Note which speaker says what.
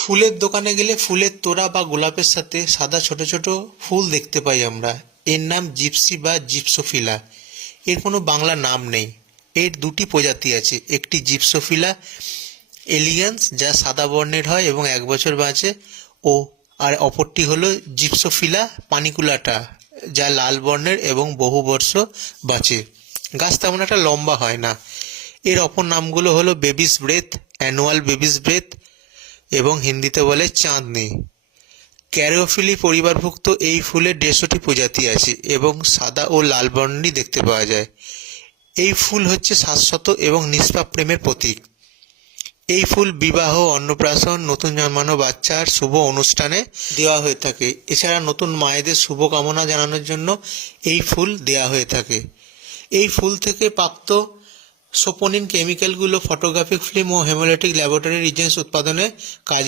Speaker 1: ফুলের দোকানে গেলে ফুলের তোড়া বা গোলাপের সাথে সাদা ছোট ছোট ফুল দেখতে পাই আমরা। এর নাম জিপসি বা জিপসোফিলা। এর কোনো বাংলা নাম নেই। এর দুটি প্রজাতি আছে। একটি জিপসোফিলা এলিগান্স যা সাদা বর্ণের হয় এবং এক বছর বাঁচে, ও, আর অপরটি হলো জিপসোফিলা পানিকুলাটা, যা লাল বর্ণের এবং বহু বর্ষ বাঁচে। গাছ তেমন একটা লম্বা হয় না। এর অপর নামগুলো হলো baby's breath, annual baby's breath এবং হিন্দিতে বলে চাঁদনি। ক্যারিওফিলি পরিবারভুক্ত এই ফুলের দেড়শোটি প্রজাতি আছে এবং সাদা ও লাল বর্ণই দেখতে পাওয়া যায়। এই ফুল হচ্ছে শাশ্বত এবং নিষ্পাপ প্রেমের প্রতীক। এই ফুল বিবাহ, অন্নপ্রাশন, নতুন জন্মানো বাচ্চার শুভ অনুষ্ঠানে দেওয়া হয়ে থাকে। এছাড়া নতুন মায়েদের শুভ কামনা জানানোর জন্য এই ফুল দেওয়া হয়ে থাকে। এই ফুল থেকে প্রাপ্ত সোপোনিন কেমিক্যালগুলো ফটোগ্রাফিক ফিল্ম ও হেমোলেটিক ল্যাবরেটরি রিজেন্স উৎপাদনে কাজে